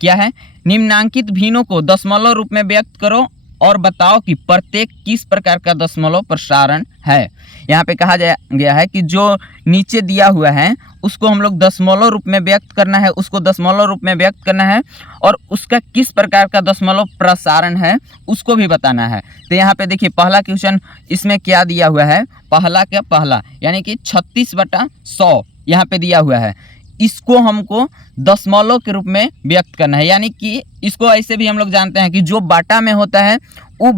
क्या है, निम्नांकित भिन्नों को दशमलव रूप में व्यक्त करो और बताओ कि प्रत्येक किस प्रकार का दशमलव प्रसारण है। यहाँ पे कहा गया है कि जो नीचे दिया हुआ है उसको हम लोग दशमलव रूप में व्यक्त करना है, उसको दशमलव रूप में व्यक्त करना है और उसका किस प्रकार का दशमलव प्रसारण है उसको भी बताना है। तो यहाँ पे देखिए पहला क्वेश्चन इसमें क्या दिया हुआ है, पहला यानी कि 36/100 यहाँ पे दिया हुआ है। इसको हमको दशमलव के रूप में व्यक्त करना है, यानी कि इसको ऐसे भी हम लोग जानते हैं कि जो बाटा में होता है वो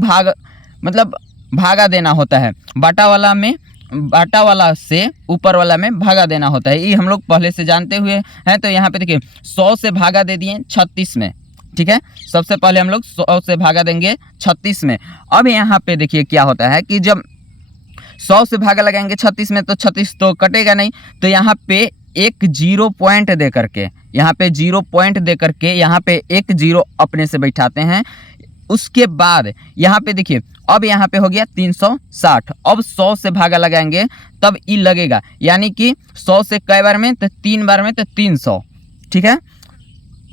भागा देना होता है, बाटा वाला से ऊपर वाला में भागा देना होता है, ये हम लोग पहले से जानते हुए हैं। तो यहाँ पे देखिए 100 से भागा दे दिए 36 में, ठीक है। सबसे पहले हम लोग 100 से भागा देंगे 36 में। अब यहाँ पे देखिए क्या होता है कि जब 100 से भागा लगाएंगे 36 में तो 36 तो कटेगा नहीं, तो यहाँ पे एक 0 पॉइंट दे करके, यहाँ पे 0 पॉइंट दे करके यहाँ पे एक 0 अपने से बैठाते हैं। उसके बाद यहाँ पे देखिए अब यहाँ पे हो गया 360। अब 100 से भागा लगाएंगे तब ई लगेगा, यानी कि 100 से कई बार में, तो 3 बार में, तो 300, ठीक है।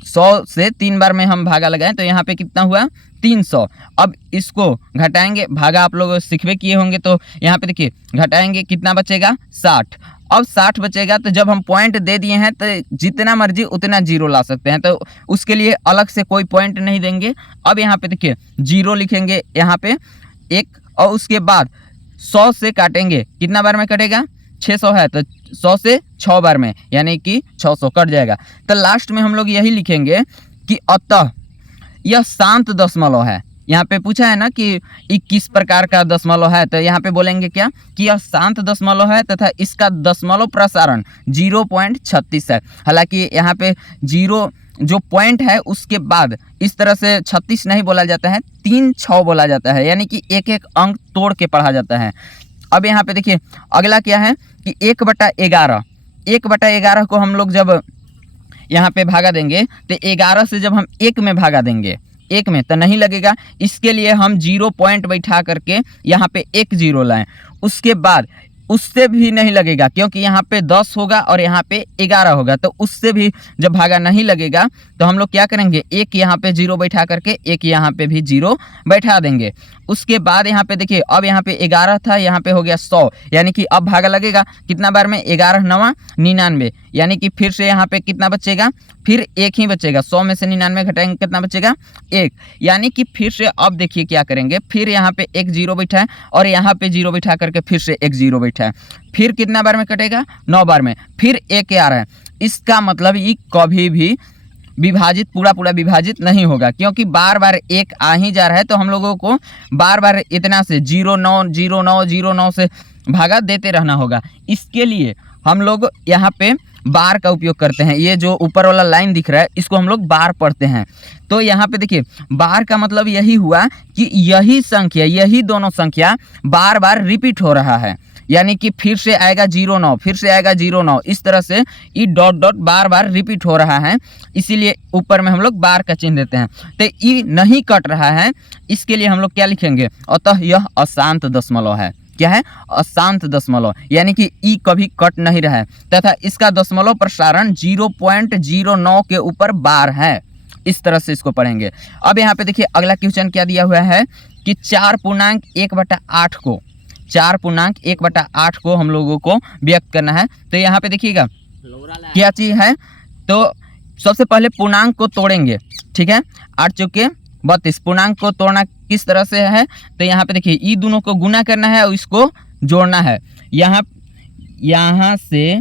100 से 3 बार में हम भागा लगाएं तो यहाँ पे कितना हुआ 300। अब इसको घटाएंगे, भागा आप लोग सीखवे किए होंगे, तो यहाँ पे देखिए घटाएंगे कितना बचेगा 60। अब 60 बचेगा तो जब हम पॉइंट दे दिए हैं तो जितना मर्जी उतना 0 ला सकते हैं, तो उसके लिए अलग से कोई पॉइंट नहीं देंगे। अब यहाँ पे देखिए 0 लिखेंगे यहाँ पे एक, और उसके बाद 100 से काटेंगे, कितना बार में कटेगा 600 है तो 100 से 6 बार में, यानी कि 600 कट जाएगा। तो लास्ट में हम लोग यही लिखेंगे कि अतः यह शांत दशमलव है। यहाँ पे पूछा है ना कि किस प्रकार का दशमलव है, तो यहाँ पे बोलेंगे क्या कि यह शांत दशमलव है तथा इसका दशमलव प्रसारण 0.36 है। हालांकि यहाँ पे 0 जो पॉइंट है उसके बाद इस तरह से 36 नहीं बोला जाता है, 3-6 बोला जाता है, यानी कि एक एक अंक तोड़ के पढ़ा जाता है। अब यहाँ पे देखिए अगला क्या है कि 1/11 को हम लोग जब यहाँ पे भागा देंगे तो 11 से जब हम 1 में भागा देंगे, 1 में तो नहीं लगेगा, इसके लिए हम 0 पॉइंट बैठा करके यहाँ पे एक 0 लाएं। उसके बाद उससे भी नहीं लगेगा क्योंकि यहाँ पे 10 होगा और यहाँ पे 11 होगा, तो उससे भी जब भागा नहीं लगेगा तो हम लोग क्या करेंगे, एक यहाँ पे 0 बैठा करके एक यहाँ पे भी 0 बैठा देंगे। उसके बाद यहाँ पे देखिए अब यहाँ पे 11 था, यहाँ पे हो गया 100, यानी कि अब भागा लगेगा कितना बार में, 11×9 99, यानी कि फिर से यहाँ पे कितना बचेगा, फिर एक ही बचेगा। 100 में से 99 घटाएंगे कितना बचेगा 1, यानी कि फिर से अब देखिए क्या करेंगे, फिर यहाँ पे एक 0 बैठा है और यहाँ पे 0 बैठा करके फिर से एक 0 बैठा है, फिर कितना बार में कटेगा 9 बार में, फिर एक आ रहा है। इसका मतलब ये कभी भी विभाजित पूरा विभाजित नहीं होगा क्योंकि बार बार एक आ ही जा रहा है, तो हम लोगों को बार बार इतना से 09 से भागा देते रहना होगा। इसके लिए हम लोग यहाँ पे बार का उपयोग करते हैं। ये जो ऊपर वाला लाइन दिख रहा है इसको हम लोग बार पढ़ते हैं। तो यहाँ पे देखिए बार का मतलब यही हुआ कि यही दोनों संख्या बार बार रिपीट हो रहा है, यानी कि फिर से आएगा 09, फिर से आएगा 09, इस तरह से ये डॉट डॉट बार बार रिपीट हो रहा है, इसीलिए ऊपर में हम लोग बार का चिन्ह देते हैं। तो ये नहीं कट रहा है, इसके लिए हम लोग क्या लिखेंगे, अतः यह अशांत दशमलव है। क्या है, अशांत दशमलव, यानी कि ई कभी कट नहीं रहा है तथा इसका दशमलव प्रसारण 0.09 के ऊपर बार है। इस तरह से इसको पढ़ेंगे। अब यहाँ पे देखिए अगला क्वेश्चन क्या दिया हुआ है कि 4.1/8 को हम लोगों को व्यक्त करना है। तो यहाँ पे देखिएगा क्या चीज है, तो सबसे पहले पूर्णांक को तोड़ेंगे, ठीक है। 8 चौके 32, पूर्णांक को तोड़ना किस तरह से है, तो यहाँ पे देखिए ई दोनों को गुना करना है और इसको जोड़ना है। यहाँ से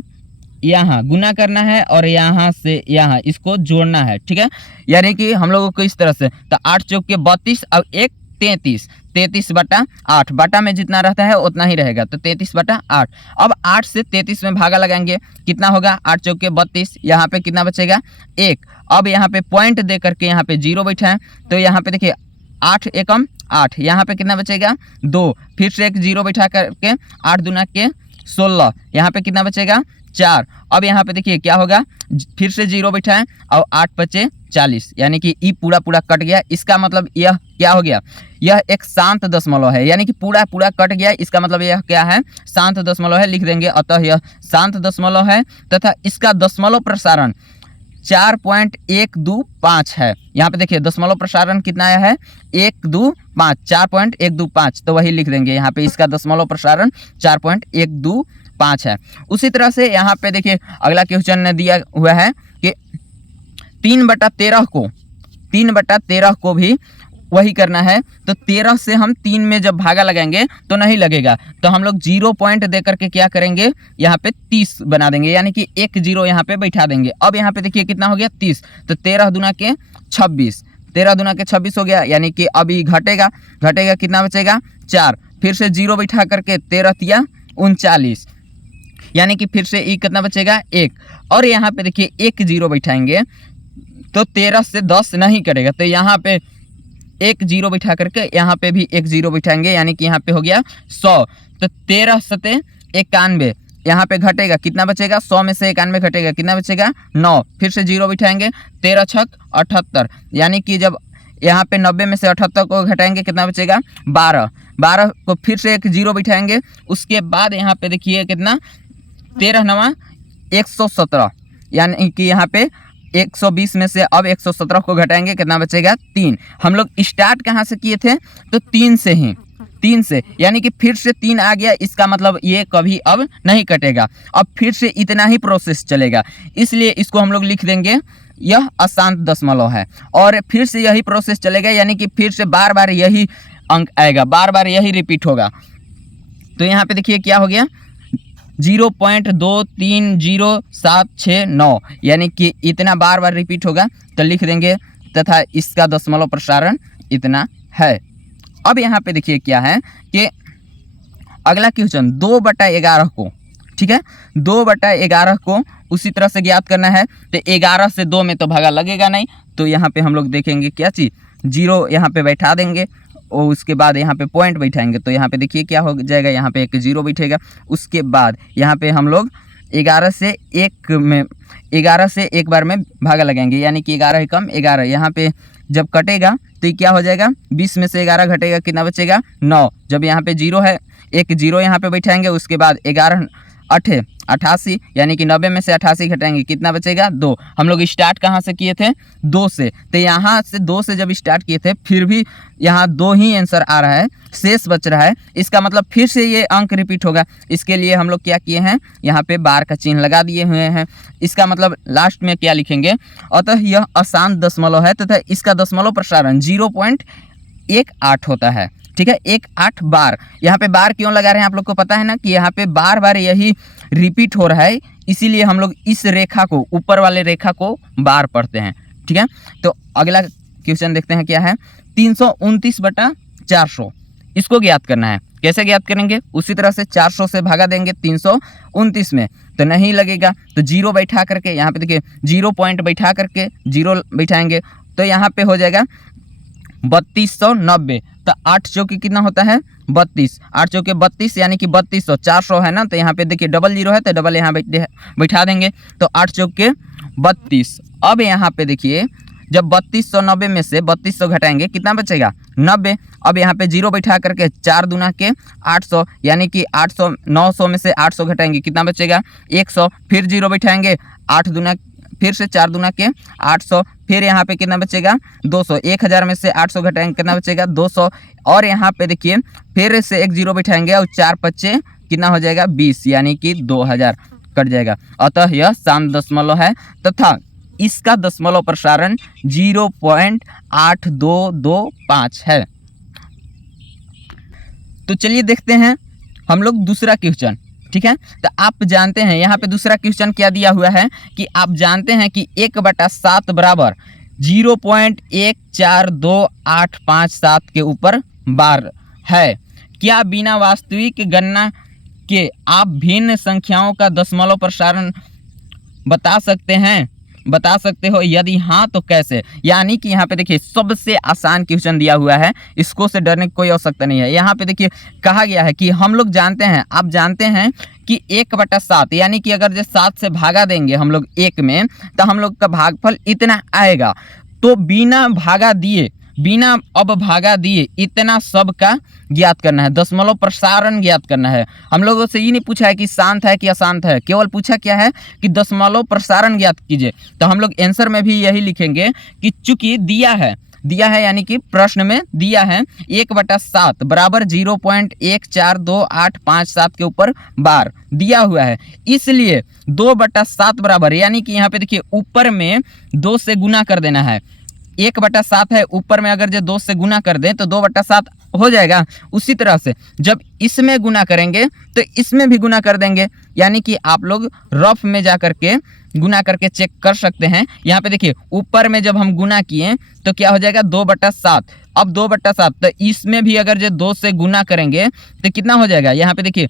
यहाँ गुना करना है और यहाँ से यहाँ इसको जोड़ना है, ठीक है। यानी कि हम लोगों को इस तरह से, तो 8 चौके 32 और 1 33/8, बाटा में जितना रहता है उतना ही रहेगा, तो 33/8। अब 8 से 33 में भागा लगाएंगे, कितना होगा, 8 चौके 32, यहाँ पे कितना बचेगा 1। अब यहाँ पे पॉइंट दे करके यहाँ पे 0 बैठा है, तो यहाँ पे देखिए 8 एकम 8, यहाँ पे कितना बचेगा 2, फिर से एक 0 बैठा करके 8 दूना के 16, यहाँ पे कितना बचेगा 4। अब यहाँ पे देखिए क्या होगा, फिर से 0 बैठा है और 8 बचे 40, यानी कि ई पूरा कट गया। इसका मतलब यह क्या हो गया, यह एक शांत दशमलव है, यानी कि पूरा कट गया। इसका मतलब यह क्या है, शांत दशमलव है, लिख देंगे। अतः यह शांत दशमलव है तथा इसका दशमलव प्रसारण 4.125 है। यहाँ पे देखिए दशमलव प्रसारण कितना आया है 125, 4.125, तो वही लिख देंगे यहाँ पे, इसका दशमलव प्रसारण 4.125 है। उसी तरह से यहाँ पे देखिए अगला क्वेश्चन ने दिया हुआ है कि 3/13 को भी वही करना है। तो 13 से हम 3 में जब भागा लगाएंगे तो नहीं लगेगा, तो हम लोग 0 पॉइंट दे करके क्या करेंगे, यहाँ पे 30 बना देंगे, यानी कि 1 0 यहाँ पे बैठा देंगे। अब यहाँ पे देखिए कितना हो गया 30, तो 13 दूना के 26, 13 दूना के 26 हो गया, यानी कि अभी घटेगा कितना बचेगा 4, फिर से 0 बैठा करके 13 तिया 39, यानी कि फिर से कितना बचेगा 1, और यहाँ पे देखिए 1 0 बैठाएंगे तो 13 से 10 नहीं करेगा, तो यहाँ पे 1 0 बैठा करके यहाँ पे भी 1 0 बैठाएंगे, यानी कि यहाँ पे हो गया 100, तो 13 सते 91, यहाँ पे घटेगा कितना बचेगा, 100 में से 91 घटेगा कितना बचेगा 9, फिर से 0 बैठाएंगे, 13 छक 78, यानी कि जब यहाँ पे 90 में से 78 को घटाएंगे कितना बचेगा 12, 12 को फिर से 1 0 बैठाएंगे, उसके बाद यहाँ पे देखिए कितना 13 9 117, यानी कि यहाँ पे 120 में से अब 117 को घटाएंगे कितना बचेगा 3। हम लोग स्टार्ट कहाँ से किए थे, तो 3 से, यानी कि फिर से 3 आ गया, इसका मतलब ये कभी अब नहीं कटेगा, अब फिर से इतना ही प्रोसेस चलेगा, इसलिए इसको हम लोग लिख देंगे यह अशांत दशमलव है, और फिर से यही प्रोसेस चलेगा, यानी कि फिर से बार बार यही अंक आएगा, बार बार यही रिपीट होगा। तो यहाँ पे देखिए क्या हो गया 0.23069, यानी कि इतना बार बार रिपीट होगा, तो लिख देंगे तथा इसका दशमलव प्रसारण इतना है। अब यहाँ पे देखिए क्या है कि अगला क्वेश्चन 2/11 को, ठीक है, 2/11 को उसी तरह से ज्ञात करना है, तो 11 से 2 में तो भागा लगेगा नहीं, तो यहाँ पे हम लोग देखेंगे क्या चीज़ 0 यहाँ पे बैठा देंगे, और उसके बाद यहाँ पे पॉइंट बैठाएंगे, तो यहाँ पे देखिए क्या हो जाएगा, यहाँ पे 1 0 बैठेगा, उसके बाद यहाँ पे हम लोग 11 से 1 बार में भागा लगाएंगे, यानी कि 11 कम 11, यहाँ पे जब कटेगा तो ये क्या हो जाएगा 20 में से 11 घटेगा कितना बचेगा 9, जब यहाँ पे 0 है 1 0 यहाँ पे बैठाएंगे, उसके बाद 11 8 88, यानी कि 90 में से 88 घटाएंगे कितना बचेगा 2। हम लोग स्टार्ट कहाँ से किए थे 2 से, तो यहाँ से 2 से जब स्टार्ट किए थे फिर भी यहाँ 2 ही आंसर आ रहा है, शेष बच रहा है, इसका मतलब फिर से ये अंक रिपीट होगा। इसके लिए हम लोग क्या किए हैं, यहाँ पे बार का चिन्ह लगा दिए हुए हैं, इसका मतलब लास्ट में क्या लिखेंगे, अतः यह अशांत दशमलव है तथा इसका दशमलव प्रसारण 0.18 होता है, ठीक है, 18 बार। यहाँ पे बार क्यों लगा रहे हैं आप लोग को पता है ना, कि यहाँ पे बार बार यही रिपीट हो रहा है, इसीलिए हम लोग इस रेखा को, ऊपर वाले रेखा को बार पढ़ते हैं, ठीक है। तो अगला क्वेश्चन देखते हैं क्या है 329/400, इसको ज्ञात करना है। कैसे ज्ञात करेंगे, उसी तरह से 400 से भागा देंगे 329 में, तो नहीं लगेगा, तो 0 बैठा करके यहाँ पे देखिए 0 पॉइंट बैठा करके 0 बैठाएंगे, तो यहाँ पे हो जाएगा 3290, तो 8 चौके कितना होता है 32, 8 चौके 32, यानी कि 3200, 400 है ना, तो यहाँ पे देखिए डबल 0 है, तो डबल यहाँ बैठा देंगे, तो 8 चौके 32। अब यहाँ पे देखिए जब 3290 में से 3200 घटाएंगे कितना बचेगा 90, अब यहाँ पे 0 बैठा करके 4 दूना के 800, यानी कि 800 900 में से 800 घटाएंगे कितना बचेगा 100, फिर 0 बैठाएंगे 8 दूना, फिर से 4 दूना के 800, फिर यहाँ पे कितना बचेगा 200, 1000 में से 800 घटाएंगे कितना बचेगा 200, और यहाँ पे देखिए फिर से 1 0 बैठाएंगे और 4 5 कितना हो जाएगा 20, यानी कि 2000 कट जाएगा। अतः यह शांत दशमलव है तथा इसका दशमलव प्रसारण 0.8225 है। तो चलिए देखते हैं हम लोग दूसरा क्वेश्चन, ठीक है। तो आप जानते हैं यहाँ पे दूसरा क्वेश्चन क्या दिया हुआ है कि आप जानते हैं कि 1/7 बराबर 0.142857 के ऊपर बार है। क्या बिना वास्तविक गणना के आप भिन्न संख्याओं का दशमलव प्रसारण बता सकते हो, यदि हाँ तो कैसे। यानी कि यहाँ पे देखिए सबसे आसान क्वेश्चन दिया हुआ है, इसको से डरने की कोई आवश्यकता नहीं है। यहाँ पे देखिए कहा गया है कि हम लोग जानते हैं, आप जानते हैं कि 1/7, यानी कि अगर जो 7 से भागा देंगे हम लोग 1 में, तो हम लोग का भागफल इतना आएगा। तो बिना भागा दिए बिना अब भागा दिए इतना सब का ज्ञात करना है, दशमलव प्रसारण ज्ञात करना है। हम लोगों से ये नहीं पूछा है कि शांत है कि अशांत है, केवल पूछा क्या है कि दशमलव प्रसारण ज्ञात कीजिए। तो हम लोग आंसर में भी यही लिखेंगे कि चूंकि दिया है यानी कि प्रश्न में दिया है 1/7 बराबर 0.142857 के ऊपर बार दिया हुआ है, इसलिए 2/7 बराबर, यानी कि यहाँ पे देखिए ऊपर में 2 से गुना कर देना है। 1/7 है, ऊपर में अगर जो 2 से गुना कर दें तो 2/7 हो जाएगा। उसी तरह से जब इसमें गुना करेंगे तो इसमें भी गुना कर देंगे, यानी कि आप लोग रफ में जा करके गुना करके चेक कर सकते हैं। यहाँ पे देखिए ऊपर में जब हम गुना किए तो क्या हो जाएगा 2/7। अब 2/7 तो इसमें भी अगर जो 2 से गुना करेंगे तो कितना हो जाएगा, यहाँ पे देखिए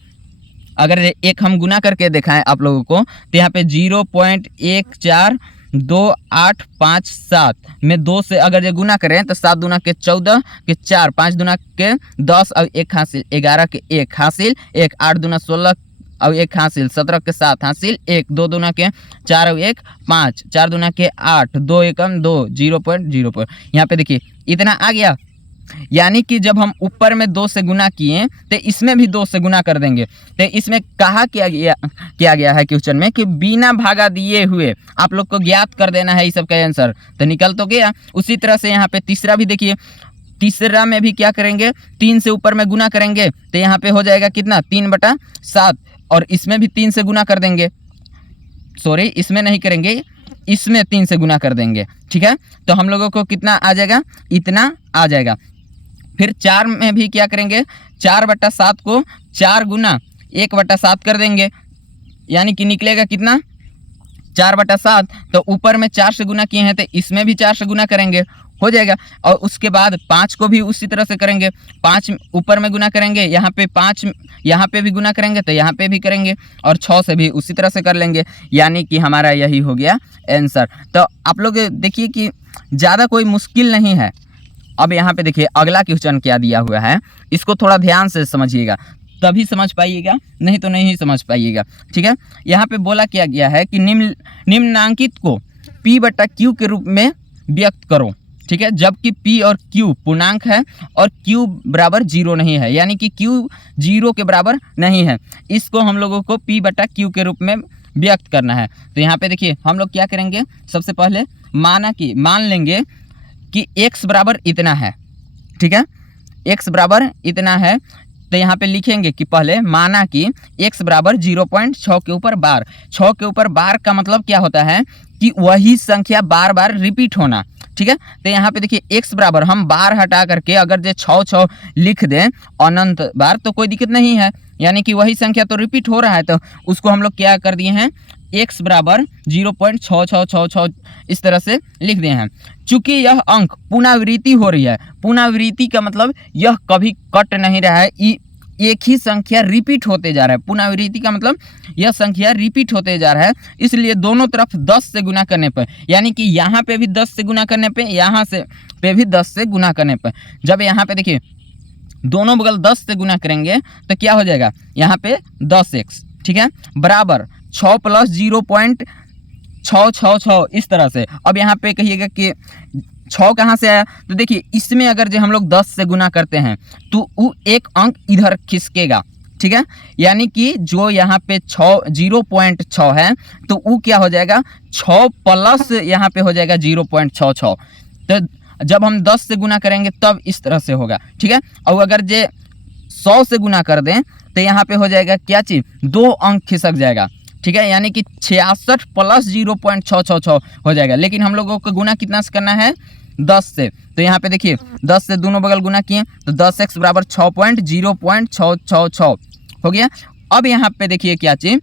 अगर एक हम गुना करके दिखाएं आप लोगों को तो यहाँ पे 0.142857 में 2 से अगर ये गुना करें तो 7 दूना के 14 के 4, 5 दूना के 10 और 1 हासिल 11 के 1 हासिल 1, 8 दूना 16 और 1 हासिल 17 के 7 हासिल 1, 2 दूना के 4 और 1 5, 4 दूना के 8, 2 एकम 2, 0.0 यहाँ पे देखिए इतना आ गया। यानी कि जब हम ऊपर में 2 से गुना किए तो इसमें भी 2 से गुना कर देंगे। तो इसमें कहा किया गया है क्वेश्चन में कि बिना भागा दिए हुए आप लोग को ज्ञात कर देना है इस सब का आंसर, तो निकल तो गया। उसी तरह से यहाँ पे तीसरा भी देखिए, तीसरा में भी क्या करेंगे 3 से ऊपर में गुना करेंगे तो यहाँ पे हो जाएगा कितना 3/7, और इसमें भी 3 से गुना कर देंगे, सॉरी इसमें नहीं करेंगे, इसमें 3 से गुना कर देंगे, ठीक है। तो हम लोगों को कितना आ जाएगा, इतना आ जाएगा। फिर 4 में भी क्या करेंगे 4/7 को 4 गुना 1/7 कर देंगे, यानी कि निकलेगा कितना 4/7। तो ऊपर में 4 से गुना किए हैं तो इसमें भी 4 से गुना करेंगे, हो जाएगा। और उसके बाद 5 को भी उसी तरह से करेंगे, 5 ऊपर में गुना करेंगे, यहाँ पे 5 यहाँ पे भी गुना करेंगे तो यहाँ पे भी करेंगे, और 6 से भी उसी तरह से कर लेंगे, यानी कि हमारा यही हो गया आंसर। तो आप लोग देखिए कि ज़्यादा कोई मुश्किल नहीं है। अब यहाँ पे देखिए अगला क्वेश्चन क्या दिया हुआ है, इसको थोड़ा ध्यान से समझिएगा तभी समझ पाइएगा, नहीं तो नहीं समझ पाइएगा, ठीक है। यहाँ पे बोला क्या गया है कि निम्नांकित को P/Q के रूप में व्यक्त करो, ठीक है, जबकि P और Q पूर्णांक है और Q बराबर 0 नहीं है, यानी कि Q 0 के बराबर नहीं है। इसको हम लोगों को P/Q के रूप में व्यक्त करना है। तो यहाँ पे देखिए हम लोग क्या करेंगे, सबसे पहले मान लेंगे कि x बराबर इतना है, ठीक है, x बराबर इतना है। तो यहाँ पे लिखेंगे कि पहले माना कि x बराबर 0.6 के ऊपर बार, 6 के ऊपर बार का मतलब क्या होता है कि वही संख्या बार बार रिपीट होना, ठीक है। तो यहाँ पे देखिए x बराबर हम बार हटा करके अगर जो 6 लिख दें अनंत बार तो कोई दिक्कत नहीं है, यानी कि वही संख्या तो रिपीट हो रहा है, तो उसको हम लोग क्या कर दिए हैं x बराबर 0.6666 इस तरह से लिख दिए हैं। चूंकि यह अंक पुनरावृत्ति हो रही है, पुनरावृत्ति का मतलब यह कभी कट नहीं रहा है, एक ही संख्या रिपीट होते जा रहा है। पुनरावृत्ति का मतलब यह संख्या रिपीट होते जा रहा है, इसलिए दोनों तरफ 10 से गुना करने पर, यानी कि यहाँ पे भी 10 से गुना करने पे, यहाँ से पे भी 10 से गुना करने पर, जब यहाँ पे देखिए दोनों बगल 10 से गुना करेंगे तो क्या हो जाएगा यहाँ पे 10x, ठीक है, बराबर 6 + 0.666 इस तरह से। अब यहाँ पे कहिएगा कि 6 कहाँ से आया, तो देखिए इसमें अगर जो हम लोग 10 से गुना करते हैं तो वो एक अंक इधर खिसकेगा, ठीक है, यानी कि जो यहाँ पे 0.6 है तो वो क्या हो जाएगा 6 प्लस यहाँ पे हो जाएगा 0.66। तो जब हम 10 से गुना करेंगे तब इस तरह से होगा, ठीक है। और अगर जे 100 से गुना कर दें तो यहाँ पे हो जाएगा क्या चीज़ 2 अंक खिसक जाएगा, ठीक है, यानी कि 66 + 0.666 हो जाएगा। लेकिन हम लोगों को गुना कितना से करना है 10 से, तो यहाँ पे देखिए 10 से दोनों बगल गुना किए तो 10x बराबर 6.0.666 हो गया। अब यहाँ पे देखिए क्या चीज़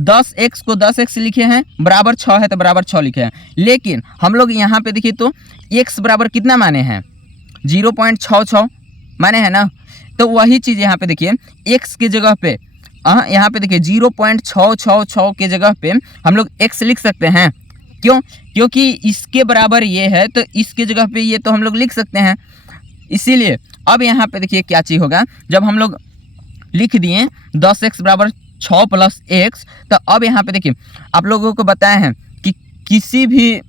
10x को 10x लिखे हैं, बराबर 6 है तो बराबर 6 लिखे हैं, लेकिन हम लोग यहाँ पे देखिए तो x बराबर कितना माने हैं 0.66 माने हैं ना। तो वही चीज़ यहाँ पे देखिए x की जगह पे यहाँ पे देखिए 0.666 के जगह पे हम लोग x लिख सकते हैं, क्यों, क्योंकि इसके बराबर ये है तो इसके जगह पे ये तो हम लोग लिख सकते हैं, इसीलिए। अब यहाँ पे देखिए क्या चीज़ होगा, जब हम लोग लिख दिए 10x बराबर 6 + x, तो अब यहाँ पे देखिए आप लोगों को बताया है कि किसी भी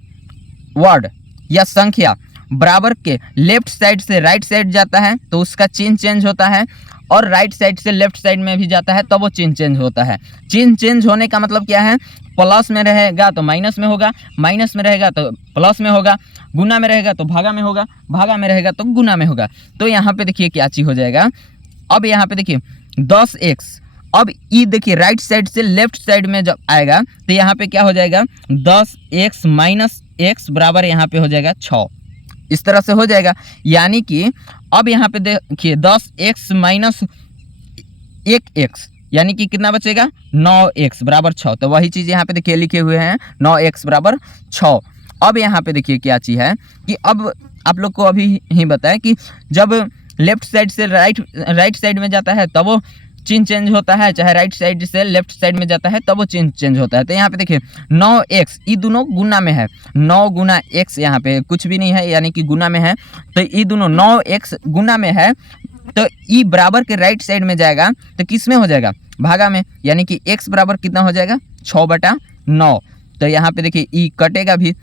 वर्ड या संख्या बराबर के लेफ्ट साइड से राइट साइड जाता है तो उसका चिन्ह चेंज होता है, और राइट साइड से लेफ्ट साइड में भी जाता है तब वो चिन्ह चेंज होता है। चिन्ह चेंज होने का मतलब क्या है, प्लस में रहेगा तो माइनस में होगा, माइनस में रहेगा तो प्लस में होगा, गुना में रहेगा तो भागा में होगा, भागा में रहेगा तो गुना में होगा। तो यहाँ पे देखिए क्या चीज़ हो जाएगा, अब यहाँ पे देखिए 10x, अब ई देखिए राइट साइड से लेफ्ट साइड में जब आएगा तो यहाँ पे क्या हो जाएगा 10x माइनस x बराबर यहाँ पे हो जाएगा 6, इस तरह से हो जाएगा। यानी कि अब यहाँ पे देखिए 10x माइनस 1x यानी कि कितना बचेगा 9x बराबर 6। तो वही चीज़ यहाँ पे देखिए लिखे हुए हैं 9x बराबर 6। अब यहाँ पे देखिए क्या चीज़ है कि अब आप लोग को अभी ही बताया कि जब लेफ्ट साइड से राइट साइड में जाता है तब वो चिन्ह चेंज होता है, चाहे राइट साइड से लेफ्ट साइड में जाता है तब वो चिन्ह चेंज होता है। तो यहाँ पे देखिए 9x, ये दोनों गुना में है, 9 गुना x यहाँ पे कुछ भी नहीं है यानी कि गुना में है, तो ये दोनों 9x गुना में है, तो ई बराबर के राइट साइड में जाएगा तो किस में हो जाएगा भागा में, यानी कि x बराबर कितना हो जाएगा 6/9। तो यहाँ पे देखिए ई कटेगा भी,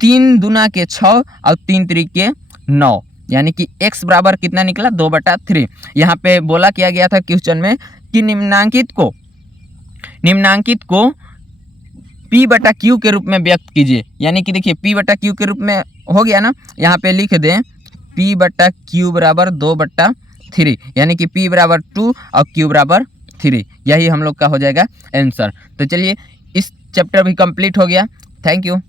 3 दूना के 6 और 3 त्रिके 9, यानी कि x बराबर कितना निकला 2/3। यहाँ पे बोला किया गया था क्वेश्चन में कि निम्नांकित को p/q के रूप में व्यक्त कीजिए, यानी कि देखिए p/q के रूप में हो गया ना, यहाँ पे लिख दें p/q बराबर 2/3, यानी कि p बराबर 2 और q बराबर 3, यही हम लोग का हो जाएगा आंसर। तो चलिए इस चैप्टर भी कंप्लीट हो गया। Thank you.